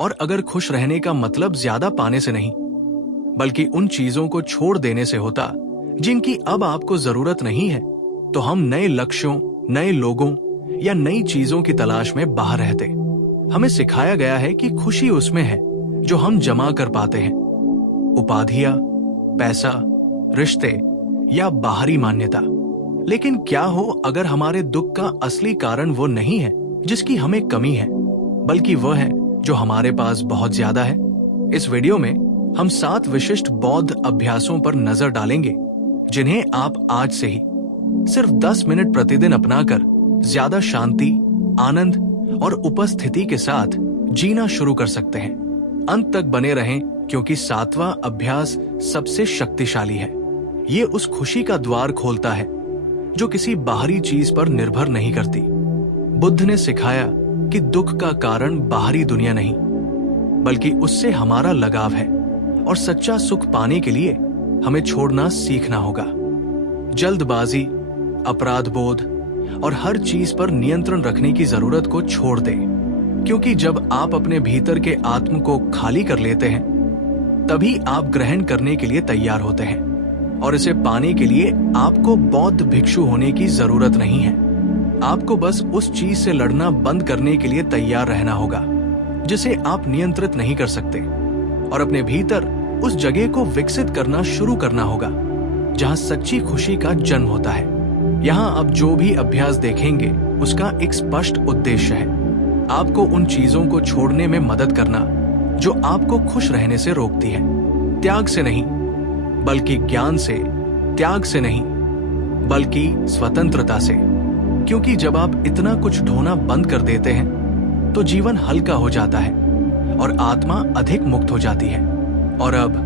और अगर खुश रहने का मतलब ज्यादा पाने से नहीं, बल्कि उन चीजों को छोड़ देने से होता जिनकी अब आपको जरूरत नहीं है, तो हम नए लक्ष्यों, नए लोगों या नई चीजों की तलाश में बाहर रहते। हमें सिखाया गया है कि खुशी उसमें है जो हम जमा कर पाते हैं, उपाधियां, पैसा, रिश्ते या बाहरी मान्यता। लेकिन क्या हो अगर हमारे दुख का असली कारण वो नहीं है जिसकी हमें कमी है, बल्कि वह है जो हमारे पास बहुत ज्यादा है। इस वीडियो में हम 7 विशिष्ट बौद्ध अभ्यासों पर नजर डालेंगे जिन्हें आप आज से ही सिर्फ 10 मिनट प्रतिदिन अपनाकर ज्यादा शांति, आनंद और उपस्थिति के साथ जीना शुरू कर सकते हैं। अंत तक बने रहें क्योंकि 7वां अभ्यास सबसे शक्तिशाली है। ये उस खुशी का द्वार खोलता है जो किसी बाहरी चीज पर निर्भर नहीं करती। बुद्ध ने सिखाया कि दुख का कारण बाहरी दुनिया नहीं, बल्कि उससे हमारा लगाव है, और सच्चा सुख पाने के लिए हमें छोड़ना सीखना होगा। जल्दबाजी, अपराध बोध और हर चीज पर नियंत्रण रखने की जरूरत को छोड़ दें, क्योंकि जब आप अपने भीतर के आत्म को खाली कर लेते हैं तभी आप ग्रहण करने के लिए तैयार होते हैं। और इसे पाने के लिए आपको बौद्ध भिक्षु होने की जरूरत नहीं है। आपको बस उस चीज से लड़ना बंद करने के लिए तैयार रहना होगा जिसे आप नियंत्रित नहीं कर सकते, और अपने भीतर उस जगह को विकसित करना शुरू करना होगा जहां सच्ची खुशी का जन्म होता है। यहाँ आप जो भी अभ्यास देखेंगे उसका एक स्पष्ट उद्देश्य है, आपको उन चीजों को छोड़ने में मदद करना जो आपको खुश रहने से रोकती है। त्याग से नहीं, बल्कि ज्ञान से। त्याग से नहीं, बल्कि स्वतंत्रता से। क्योंकि जब आप इतना कुछ ढोना बंद कर देते हैं तो जीवन हल्का हो जाता है और आत्मा अधिक मुक्त हो जाती है। और अब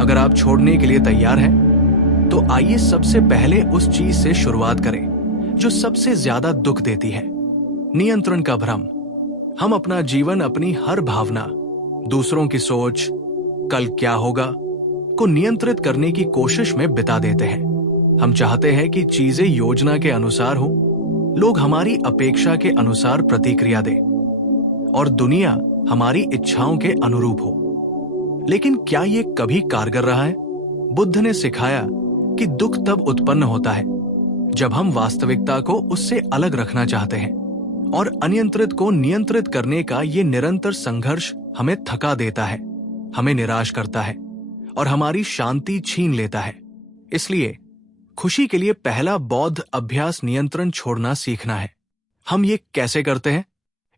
अगर आप छोड़ने के लिए तैयार हैं, तो आइए सबसे पहले उस चीज से शुरुआत करें जो सबसे ज्यादा दुख देती है, नियंत्रण का भ्रम। हम अपना जीवन अपनी हर भावना, दूसरों की सोच, कल क्या होगा को नियंत्रित करने की कोशिश में बिता देते हैं। हम चाहते हैं कि चीजें योजना के अनुसार हो, लोग हमारी अपेक्षा के अनुसार प्रतिक्रिया दें और दुनिया हमारी इच्छाओं के अनुरूप हो। लेकिन क्या ये कभी कारगर रहा है? बुद्ध ने सिखाया कि दुख तब उत्पन्न होता है जब हम वास्तविकता को उससे अलग रखना चाहते हैं, और अनियंत्रित को नियंत्रित करने का ये निरंतर संघर्ष हमें थका देता है, हमें निराश करता है और हमारी शांति छीन लेता है। इसलिए खुशी के लिए पहला बौद्ध अभ्यास नियंत्रण छोड़ना सीखना है। हम ये कैसे करते हैं?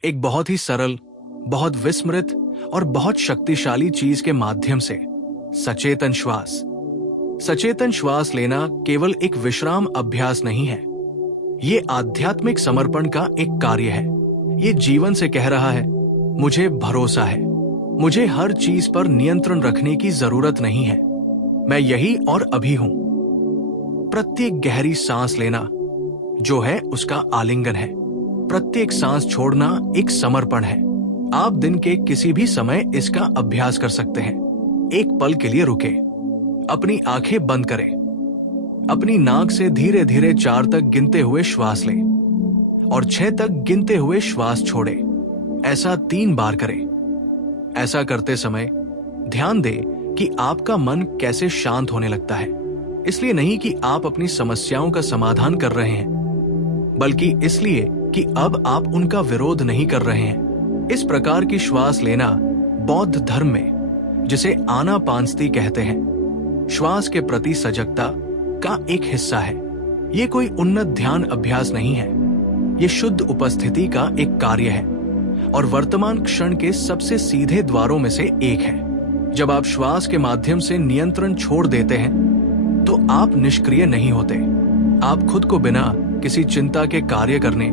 एक बहुत ही सरल, बहुत विस्मृत और बहुत शक्तिशाली चीज के माध्यम से, सचेतन श्वास। सचेतन श्वास लेना केवल एक विश्राम अभ्यास नहीं है, ये आध्यात्मिक समर्पण का एक कार्य है। ये जीवन से कह रहा है, मुझे भरोसा है, मुझे हर चीज पर नियंत्रण रखने की जरूरत नहीं है, मैं यही और अभी हूं। प्रत्येक गहरी सांस लेना जो है उसका आलिंगन है, प्रत्येक सांस छोड़ना एक समर्पण है। आप दिन के किसी भी समय इसका अभ्यास कर सकते हैं। एक पल के लिए रुके, अपनी आंखें बंद करें, अपनी नाक से धीरे धीरे 4 तक गिनते हुए श्वास लें और 6 तक गिनते हुए श्वास छोड़ें। ऐसा 3 बार करें। ऐसा करते समय ध्यान दें कि आपका मन कैसे शांत होने लगता है। इसलिए नहीं कि आप अपनी समस्याओं का समाधान कर रहे हैं, बल्कि इसलिए कि अब आप उनका विरोध नहीं कर रहे हैं। इस प्रकार की श्वास लेना बौद्ध धर्म में, जिसे आनापानसती कहते हैं, श्वास के प्रति सजगता का एक हिस्सा है। ये कोई उन्नत ध्यान अभ्यास नहीं है, ये शुद्ध उपस्थिति का एक कार्य है और वर्तमान क्षण के सबसे सीधे द्वारों में से एक है। जब आप श्वास के माध्यम से नियंत्रण छोड़ देते हैं तो आप निष्क्रिय नहीं होते। आप खुद को बिना किसी चिंता के कार्य करने,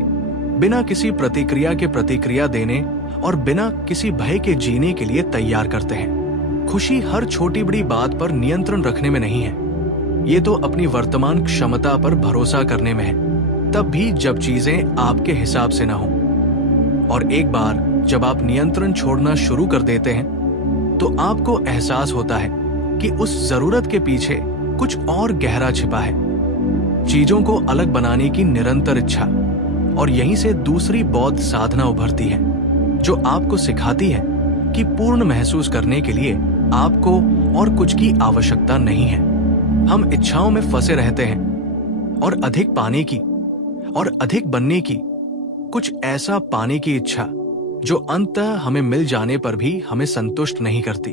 बिना किसी प्रतिक्रिया के प्रतिक्रिया देने और बिना किसी भय के जीने के लिए तैयार करते हैं। खुशी हर छोटी बड़ी बात पर नियंत्रण रखने में नहीं है, ये तो अपनी वर्तमान क्षमता पर भरोसा करने में है, तब भी जब चीजें आपके हिसाब से ना हो। और एक बार जब आप नियंत्रण छोड़ना शुरू कर देते हैं तो आपको एहसास होता है कि उस जरूरत के पीछे कुछ और गहरा छिपा है, चीजों को अलग बनाने की निरंतर इच्छा। और यहीं से दूसरी बौद्ध साधना उभरती है जो आपको सिखाती है कि पूर्ण महसूस करने के लिए आपको और कुछ की आवश्यकता नहीं है। हम इच्छाओं में फंसे रहते हैं और अधिक पाने की और अधिक बनने की, कुछ ऐसा पाने की इच्छा जो अंततः हमें मिल जाने पर भी हमें संतुष्ट नहीं करती।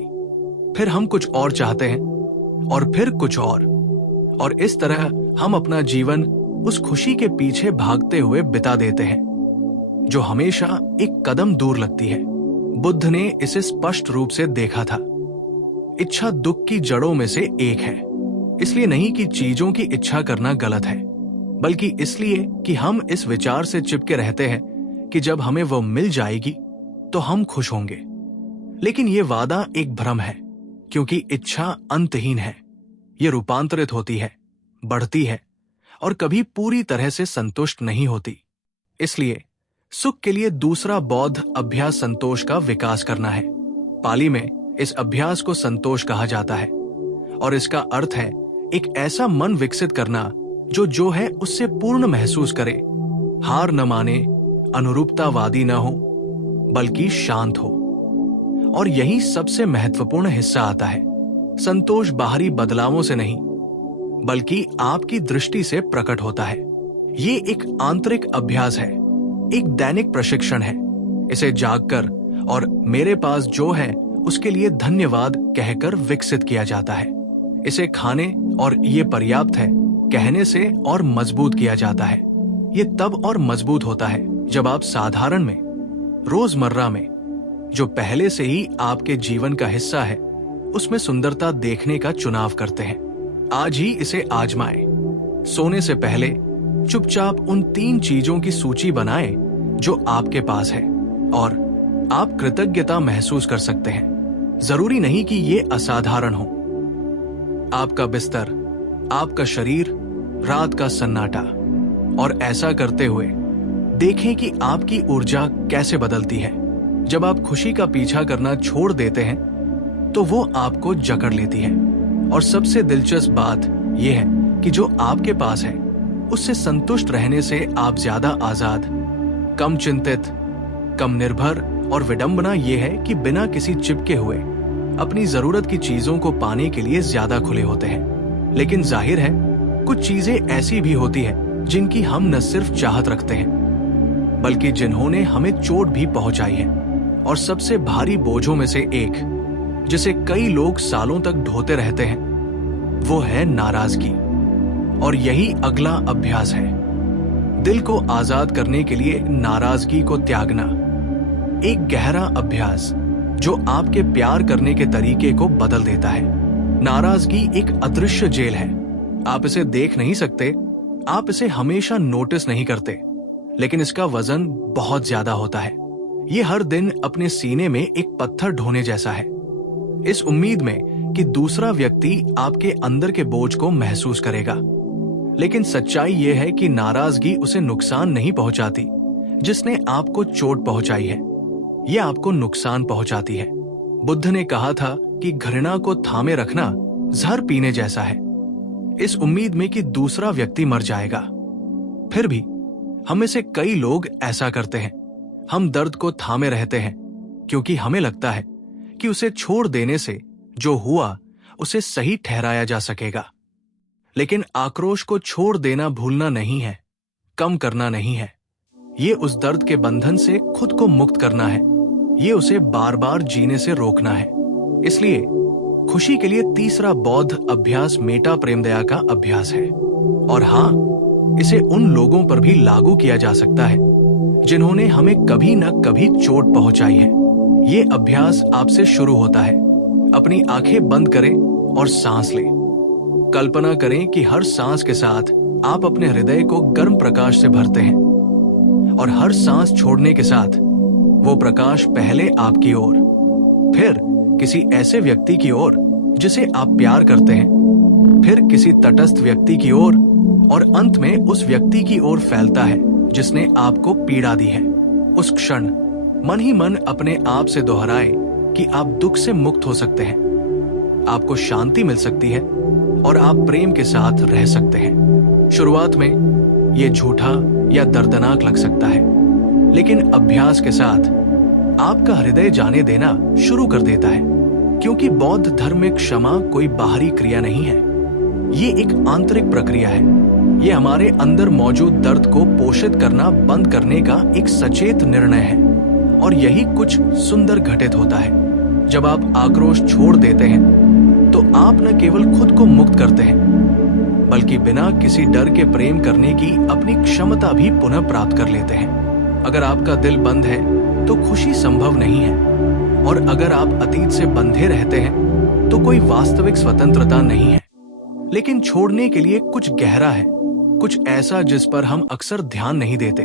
फिर हम कुछ और चाहते हैं और फिर कुछ और इस तरह हम अपना जीवन उस खुशी के पीछे भागते हुए बिता देते हैं जो हमेशा एक कदम दूर लगती है। बुद्ध ने इसे स्पष्ट रूप से देखा था। इच्छा दुख की जड़ों में से एक है। इसलिए नहीं कि चीजों की इच्छा करना गलत है, बल्कि इसलिए कि हम इस विचार से चिपके रहते हैं कि जब हमें वो मिल जाएगी तो हम खुश होंगे। लेकिन ये वादा एक भ्रम है, क्योंकि इच्छा अंतहीन है। ये रूपांतरित होती है, बढ़ती है और कभी पूरी तरह से संतुष्ट नहीं होती। इसलिए सुख के लिए दूसरा बौद्ध अभ्यास संतोष का विकास करना है। पाली में इस अभ्यास को संतोष कहा जाता है और इसका अर्थ है एक ऐसा मन विकसित करना जो है उससे पूर्ण महसूस करे, हार न माने, अनुरूपतावादी न हो, बल्कि शांत हो। और यही सबसे महत्वपूर्ण हिस्सा आता है। संतोष बाहरी बदलावों से नहीं, बल्कि आपकी दृष्टि से प्रकट होता है। ये एक आंतरिक अभ्यास है, एक दैनिक प्रशिक्षण है। इसे जागकर और मेरे पास जो है उसके लिए धन्यवाद कहकर विकसित किया जाता है। इसे खाने और ये पर्याप्त है कहने से और मजबूत किया जाता है। ये तब और मजबूत होता है जब आप साधारण में, रोजमर्रा में, जो पहले से ही आपके जीवन का हिस्सा है, उसमें सुंदरता देखने का चुनाव करते हैं। आज ही इसे आजमाएं। सोने से पहले चुपचाप उन 3 चीजों की सूची बनाएं जो आपके पास है और आप कृतज्ञता महसूस कर सकते हैं। जरूरी नहीं कि ये असाधारण हो। आपका बिस्तर, आपका शरीर, रात का सन्नाटा। और ऐसा करते हुए देखें कि आपकी ऊर्जा कैसे बदलती है। जब आप खुशी का पीछा करना छोड़ देते हैं तो वो आपको जकड़ लेती है। और सबसे दिलचस्प बात यह है कि जो आपके पास है उससे संतुष्ट रहने से आप ज्यादा आजाद, कम चिंतित, कम निर्भर और विडंबना यह है कि बिना किसी चिपके हुए अपनी जरूरत की चीजों को पाने के लिए ज्यादा खुले होते हैं। लेकिन जाहिर है कुछ चीजें ऐसी भी होती है जिनकी हम न सिर्फ चाहत रखते हैं, बल्कि जिन्होंने हमें चोट भी पहुंचाई है। और सबसे भारी बोझों में से एक, जिसे कई लोग सालों तक ढोते रहते हैं, वो है नाराजगी। और यही अगला अभ्यास है, दिल को आजाद करने के लिए नाराजगी को त्यागना। एक गहरा अभ्यास जो आपके प्यार करने के तरीके को बदल देता है। नाराजगी एक अदृश्य जेल है। आप इसे देख नहीं सकते, आप इसे हमेशा नोटिस नहीं करते, लेकिन इसका वजन बहुत ज्यादा होता है। ये हर दिन अपने सीने में एक पत्थर ढोने जैसा है, इस उम्मीद में कि दूसरा व्यक्ति आपके अंदर के बोझ को महसूस करेगा। लेकिन सच्चाई यह है कि नाराजगी उसे नुकसान नहीं पहुंचाती जिसने आपको चोट पहुंचाई है, यह आपको नुकसान पहुंचाती है। बुद्ध ने कहा था कि घृणा को थामे रखना जहर पीने जैसा है, इस उम्मीद में कि दूसरा व्यक्ति मर जाएगा। फिर भी हम में से कई लोग ऐसा करते हैं। हम दर्द को थामे रहते हैं क्योंकि हमें लगता है कि उसे छोड़ देने से जो हुआ उसे सही ठहराया जा सकेगा। लेकिन आक्रोश को छोड़ देना भूलना नहीं है, कम करना नहीं है। ये उस दर्द के बंधन से खुद को मुक्त करना है, ये उसे बार बार जीने से रोकना है। इसलिए खुशी के लिए तीसरा बौद्ध अभ्यास मेटा प्रेम दया का अभ्यास है। और हाँ, इसे उन लोगों पर भी लागू किया जा सकता है जिन्होंने हमें कभी न कभी चोट पहुंचाई है। ये अभ्यास आपसे शुरू होता है। अपनी आंखें बंद करें और सांस लें। कल्पना करें कि हर सांस के साथ आप अपने हृदय को गर्म प्रकाश से भरते हैं और हर सांस छोड़ने के साथ वो प्रकाश पहले आपकी ओर, फिर किसी ऐसे व्यक्ति की ओर जिसे आप प्यार करते हैं, फिर किसी तटस्थ व्यक्ति की ओर और अंत में उस व्यक्ति की ओर फैलता है जिसने आपको पीड़ा दी है। उस क्षण मन ही मन अपने आप से दोहराए कि आप दुख से मुक्त हो सकते हैं, आपको शांति मिल सकती है और आप प्रेम के साथ रह सकते हैं। शुरुआत में ये झूठा या दर्दनाक लग सकता है, लेकिन अभ्यास के साथ आपका हृदय जाने देना शुरू कर देता है, क्योंकि बौद्ध धर्म में क्षमा कोई बाहरी क्रिया नहीं है, ये एक आंतरिक प्रक्रिया है। ये हमारे अंदर मौजूद दर्द को पोषित करना बंद करने का एक सचेत निर्णय है। और यही कुछ सुंदर घटित होता है। जब आप आक्रोश छोड़ देते हैं तो आप न केवल खुद को मुक्त करते हैं, बल्कि बिना किसी डर के प्रेम करने की अपनी क्षमता भी पुनः प्राप्त कर लेते हैं। अगर आपका दिल बंद है तो खुशी संभव नहीं है, और अगर आप अतीत से बंधे रहते हैं तो कोई वास्तविक स्वतंत्रता नहीं है। लेकिन छोड़ने के लिए कुछ गहरा है, कुछ ऐसा जिस पर हम अक्सर ध्यान नहीं देते,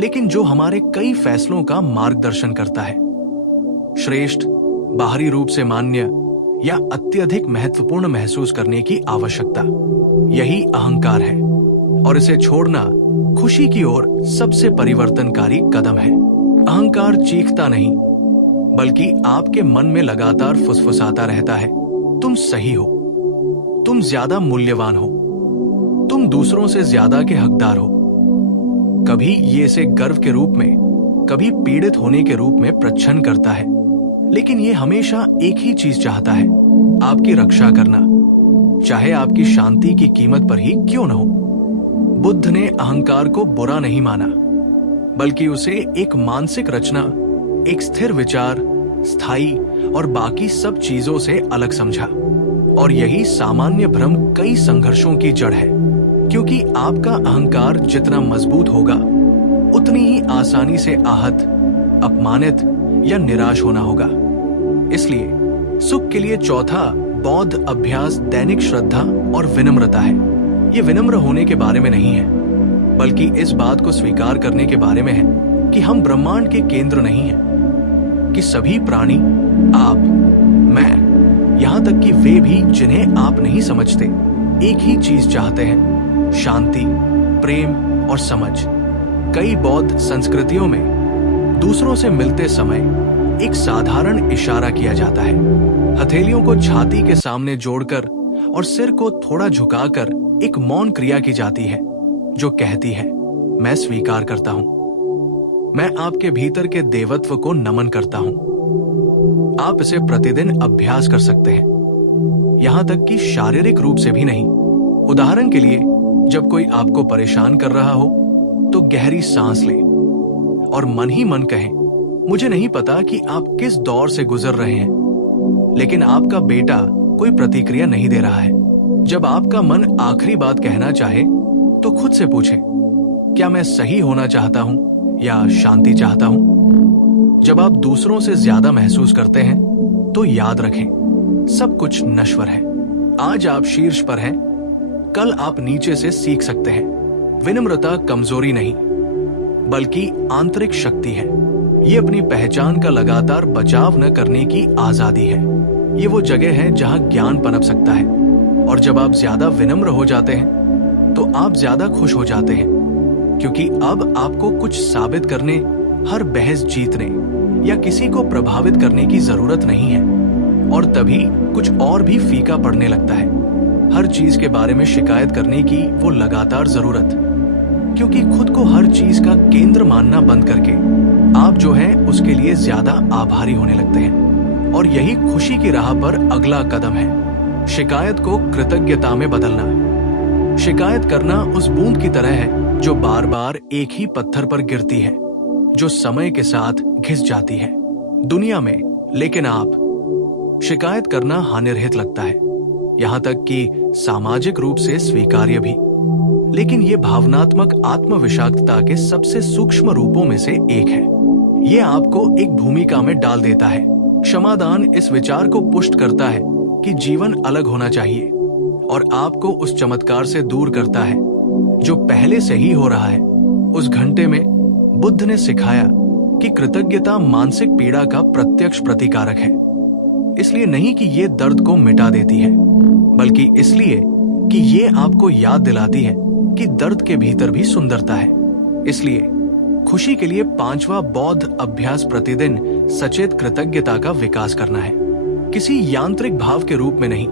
लेकिन जो हमारे कई फैसलों का मार्गदर्शन करता है। श्रेष्ठ, बाहरी रूप से मान्य या अत्यधिक महत्वपूर्ण महसूस करने की आवश्यकता, यही अहंकार है, और इसे छोड़ना खुशी की ओर सबसे परिवर्तनकारी कदम है। अहंकार चीखता नहीं, बल्कि आपके मन में लगातार फुसफुसाता रहता है, तुम सही हो, तुम ज्यादा मूल्यवान हो, तुम दूसरों से ज्यादा के हकदार हो। कभी ये इसे गर्व के रूप में, कभी पीड़ित होने के रूप में प्रच्छन्न करता है, लेकिन ये हमेशा एक ही चीज चाहता है, आपकी रक्षा करना, चाहे आपकी शांति की कीमत पर ही क्यों न हो। बुद्ध ने अहंकार को बुरा नहीं माना, बल्कि उसे एक मानसिक रचना, एक स्थिर विचार, स्थायी और बाकी सब चीजों से अलग समझा। और यही सामान्य भ्रम कई संघर्षों की जड़ है, क्योंकि आपका अहंकार जितना मजबूत होगा, उतनी ही आसानी से आहत, अपमानित या निराश होना होगा। इसलिए सुख के लिए चौथा बौद्ध अभ्यास दैनिक श्रद्धा और विनम्रता है। ये विनम्र होने के बारे में नहीं है, बल्कि इस बात को स्वीकार करने के बारे में है कि हम ब्रह्मांड के केंद्र नहीं हैं, कि सभी प्राणी, आप, मैं, यहां तक कि वे भी जिन्हें आप नहीं समझते, एक ही चीज चाहते हैं, शांति, प्रेम और समझ। कई बौद्ध संस्कृतियों में दूसरों से मिलते समय एक साधारण इशारा किया जाता है। हथेलियों को छाती के सामने जोड़कर और सिर को थोड़ा झुकाकर एक मौन क्रिया की जाती है, जो कहती है, मैं स्वीकार करता हूं, मैं आपके भीतर के देवत्व को नमन करता हूं। आप इसे प्रतिदिन अभ्यास कर सकते हैं, यहां तक कि शारीरिक रूप से भी नहीं। उदाहरण के लिए, जब कोई आपको परेशान कर रहा हो तो गहरी सांस लें और मन ही मन कहें, मुझे नहीं पता कि आप किस दौर से गुजर रहे हैं, लेकिन आपका बेटा कोई प्रतिक्रिया नहीं दे रहा है। जब आपका मन आखिरी बात कहना चाहे तो खुद से पूछें, क्या मैं सही होना चाहता हूं या शांति चाहता हूं? जब आप दूसरों से ज्यादा महसूस करते हैं तो याद रखें, सब कुछ नश्वर है। आज आप शीर्ष पर हैं, कल आप नीचे से सीख सकते हैं। विनम्रता कमजोरी नहीं, बल्कि आंतरिक शक्ति है। ये अपनी पहचान का लगातार बचाव न करने की आजादी है। ये वो जगह है जहां ज्ञान पनप सकता है। और जब आप ज्यादा विनम्र हो जाते हैं तो आप ज्यादा खुश हो जाते हैं, क्योंकि अब आपको कुछ साबित करने, हर बहस जीतने या किसी को प्रभावित करने की जरूरत नहीं है। और तभी कुछ और भी फीका पड़ने लगता है, हर चीज के बारे में शिकायत करने की वो लगातार जरूरत, क्योंकि खुद को हर चीज का केंद्र मानना बंद करके आप जो है उसके लिए ज्यादा आभारी होने लगते हैं। और यही खुशी की राह पर अगला कदम है, शिकायत को कृतज्ञता में बदलना। शिकायत करना उस बूंद की तरह है जो बार बार एक ही पत्थर पर गिरती है, जो समय के साथ घिस जाती है दुनिया में। लेकिन आप शिकायत करना हानिरहित लगता है, यहां तक कि सामाजिक रूप से स्वीकार्य भी। लेकिन ये भावनात्मक आत्मविषाक्तता के सबसे सूक्ष्म रूपों में से एक है। ये आपको एक भूमिका में डाल देता है। क्षमादान इस विचार को पुष्ट करता है कि जीवन अलग होना चाहिए, और आपको उस चमत्कार से दूर करता है जो पहले से ही हो रहा है। उस घंटे में बुद्ध ने सिखाया कि कृतज्ञता मानसिक पीड़ा का प्रत्यक्ष प्रतिकारक है। इसलिए नहीं कि ये दर्द को मिटा देती है, बल्कि इसलिए कि ये आपको याद दिलाती है कि दर्द के भीतर भी सुंदरता है। इसलिए खुशी के लिए पांचवा बौद्ध अभ्यास प्रतिदिन सचेत कृतज्ञता का विकास करना है, किसी यांत्रिक भाव के रूप में नहीं,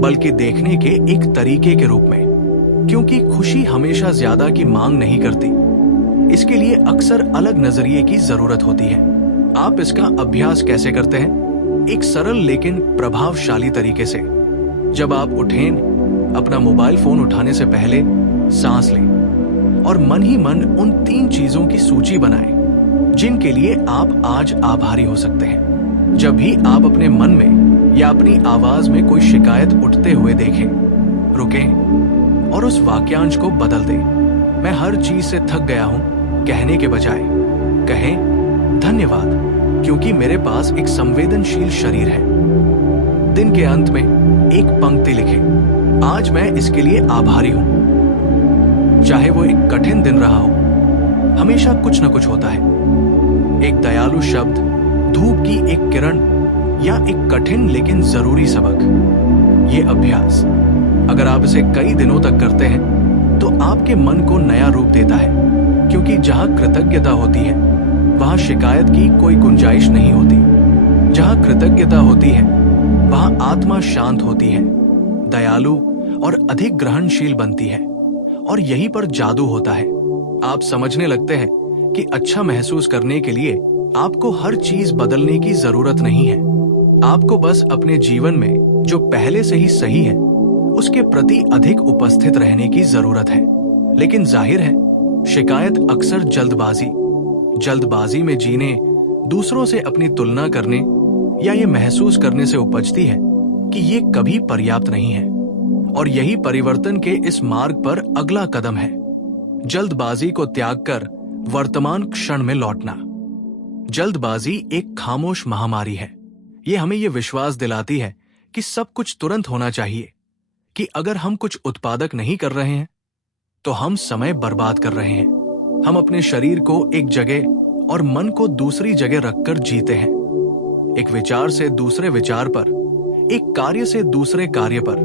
बल्कि देखने के एक तरीके के रूप में। क्योंकि खुशी हमेशा ज्यादा की मांग नहीं करती, इसके लिए अक्सर अलग नजरिए की जरूरत होती है। आप इसका अभ्यास कैसे करते हैं? एक सरल लेकिन प्रभावशाली तरीके से। जब आप उठें, अपना मोबाइल फोन उठाने से पहले सांस लें और मन ही मन उन 3 चीजों की सूची बनाएं जिनके लिए आप आज आभारी हो सकते हैं। जब भी आप अपने मन में या अपनी आवाज में कोई शिकायत उठते हुए देखें, रुकें और उस वाक्यांश को बदल दें। मैं हर चीज से थक गया हूं कहने के बजाय कहें धन्यवाद, क्योंकि मेरे पास एक संवेदनशील शरीर है। दिन के अंत में एक पंक्ति लिखें, आज मैं इसके लिए आभारी हूं। चाहे वो एक कठिन दिन रहा हो, हमेशा कुछ न कुछ होता है। एक दयालु शब्द, धूप की एक किरण या एक कठिन लेकिन जरूरी सबक। ये अभ्यास अगर आप इसे कई दिनों तक करते हैं तो आपके मन को नया रूप देता है, क्योंकि जहां कृतज्ञता होती है वहां शिकायत की कोई गुंजाइश नहीं होती। जहां कृतज्ञता होती है वहां आत्मा शांत होती है, दयालु और अधिक ग्रहणशील बनती है, और यहीं पर जादू होता है। आप समझने लगते हैं कि अच्छा महसूस करने के लिए आपको हर चीज बदलने की जरूरत नहीं है। आपको बस अपने जीवन में जो पहले से ही सही है उसके प्रति अधिक उपस्थित रहने की जरूरत है। लेकिन जाहिर है, शिकायत अक्सर जल्दबाजी में जीने, दूसरों से अपनी तुलना करने या ये महसूस करने से उपजती है कि ये कभी पर्याप्त नहीं है। और यही परिवर्तन के इस मार्ग पर अगला कदम है, जल्दबाजी को त्याग कर वर्तमान क्षण में लौटना। जल्दबाजी एक खामोश महामारी है। ये हमें ये विश्वास दिलाती है कि सब कुछ तुरंत होना चाहिए, कि अगर हम कुछ उत्पादक नहीं कर रहे हैं तो हम समय बर्बाद कर रहे हैं। हम अपने शरीर को एक जगह और मन को दूसरी जगह रखकर जीते हैं। एक विचार से दूसरे विचार पर, एक कार्य से दूसरे कार्य पर,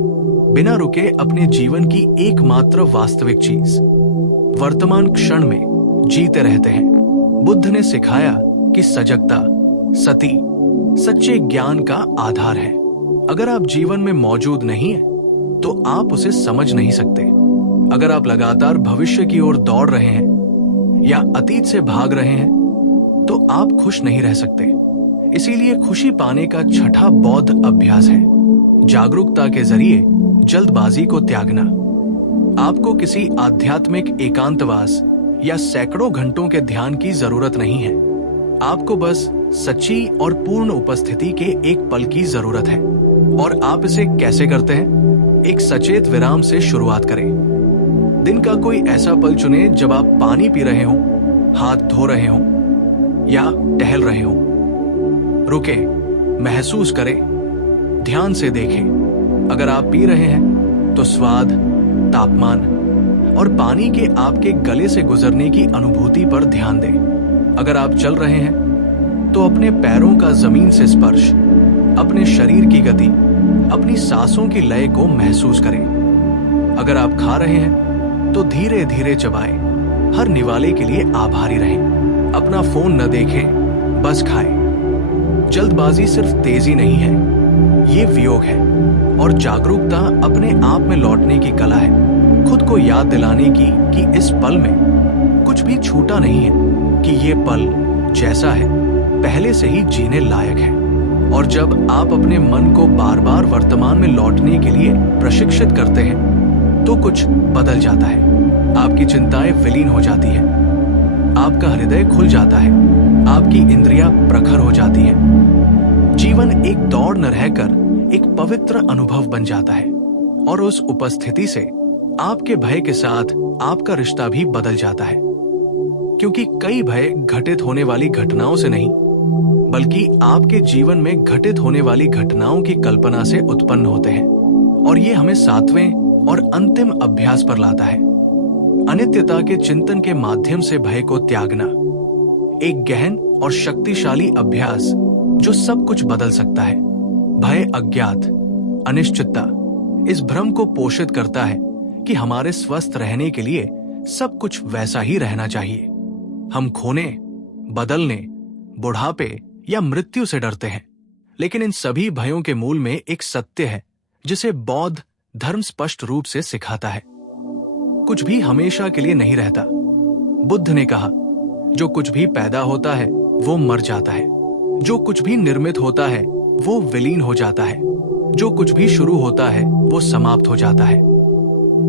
बिना रुके अपने जीवन की एकमात्र वास्तविक चीज वर्तमान क्षण में जीते रहते हैं। बुद्ध ने सिखाया कि सजगता, सती सच्चे ज्ञान का आधार है। अगर आप जीवन में मौजूद नहीं है तो आप उसे समझ नहीं सकते। अगर आप लगातार भविष्य की ओर दौड़ रहे हैं या अतीत से भाग रहे हैं तो आप खुश नहीं रह सकते। इसीलिए खुशी पाने का छठा बौद्ध अभ्यास है जागरूकता के जरिए जल्दबाजी को त्यागना। आपको किसी आध्यात्मिक एकांतवास या सैकड़ों घंटों के ध्यान की जरूरत नहीं है। आपको बस सच्ची और पूर्ण उपस्थिति के एक पल की जरूरत है। और आप इसे कैसे करते हैं? एक सचेत विराम से शुरुआत करें। दिन का कोई ऐसा पल चुनें जब आप पानी पी रहे हो, हाथ धो रहे हो या टहल रहे हो। रुके, महसूस करें, ध्यान से देखें। अगर आप पी रहे हैं तो स्वाद, तापमान और पानी के आपके गले से गुजरने की अनुभूति पर ध्यान दें। अगर आप चल रहे हैं तो अपने पैरों का जमीन से स्पर्श, अपने शरीर की गति, अपनी सांसों की लय को महसूस करें। अगर आप खा रहे हैं तो धीरे धीरे चबाएं। हर निवाले के लिए आभारी रहें। अपना फोन न देखें, बस खाएं। जल्दबाजी सिर्फ तेजी नहीं है, ये वियोग है। और जागरूकता अपने आप में लौटने की कला है। खुद को याद दिलाने की कि इस पल में कुछ भी छूटा नहीं है, कि ये पल जैसा है पहले से ही जीने लायक है। और जब आप अपने मन को बार बार वर्तमान में लौटने के लिए प्रशिक्षित करते हैं तो कुछ बदल जाता है। आपकी चिंताएं विलीन हो जाती है, आपका हृदय खुल जाता है, आपकी इंद्रियां प्रखर हो जाती है। जीवन एक दौड़ न रहकर एक पवित्र अनुभव बन जाता है। और उस उपस्थिति से आपके भय के साथ आपका रिश्ता भी बदल जाता है, क्योंकि कई भय घटित होने वाली घटनाओं से नहीं, बल्कि आपके जीवन में घटित होने वाली घटनाओं की कल्पना से उत्पन्न होते हैं। और ये हमें 7वें और अंतिम अभ्यास पर लाता है, अनित्यता के चिंतन के माध्यम से भय को त्यागना। एक गहन और शक्तिशाली अभ्यास जो सब कुछ बदल सकता है। भय अज्ञात, अनिश्चितता इस भ्रम को पोषित करता है कि हमारे स्वस्थ रहने के लिए सब कुछ वैसा ही रहना चाहिए। हम खोने, बदलने, बुढ़ापे या मृत्यु से डरते हैं। लेकिन इन सभी भयों के मूल में एक सत्य है जिसे बौद्ध धर्म स्पष्ट रूप से सिखाता है। कुछ भी हमेशा के लिए नहीं रहता। बुद्ध ने कहा, जो कुछ भी पैदा होता है वो मर जाता है, जो कुछ भी निर्मित होता है वो विलीन हो जाता है, जो कुछ भी शुरू होता है वो समाप्त हो जाता है।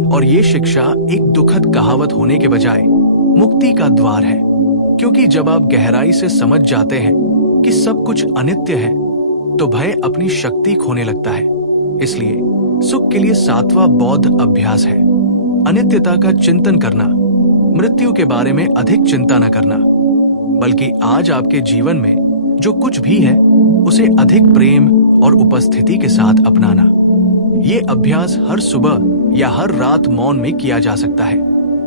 और ये शिक्षा एक दुखद कहावत होने के बजाय मुक्ति का द्वार है, क्योंकि जब आप गहराई से समझ जाते हैं कि सब कुछ अनित्य है तो भय अपनी शक्ति खोने लगता है। इसलिए सुख के लिए 7वां बौद्ध अभ्यास है अनित्यता का चिंतन करना, मृत्यु के बारे में अधिक चिंता न करना, बल्कि आज आपके जीवन में जो कुछ भी है उसे अधिक प्रेम और उपस्थिति के साथ अपनाना। ये अभ्यास हर सुबह या हर रात मौन में किया जा सकता है।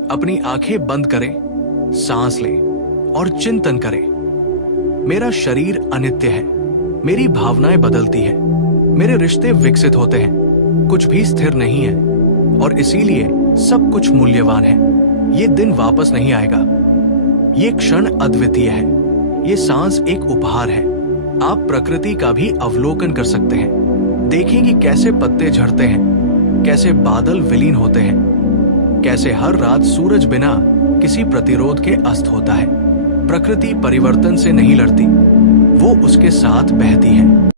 अपनी आंखें बंद करें, सांस लें और चिंतन करें। मेरा शरीर अनित्य है, मेरी भावनाएं बदलती है, मेरे रिश्ते विकसित होते हैं, कुछ भी स्थिर नहीं है और इसीलिए सब कुछ मूल्यवान है। ये दिन वापस नहीं आएगा, ये क्षण अद्वितीय है, ये सांस एक उपहार है। आप प्रकृति का भी अवलोकन कर सकते हैं। देखें कि कैसे पत्ते झड़ते हैं, कैसे बादल विलीन होते हैं, कैसे हर रात सूरज बिना किसी प्रतिरोध के अस्त होता है। प्रकृति परिवर्तन से नहीं लड़ती, वो उसके साथ बहती है।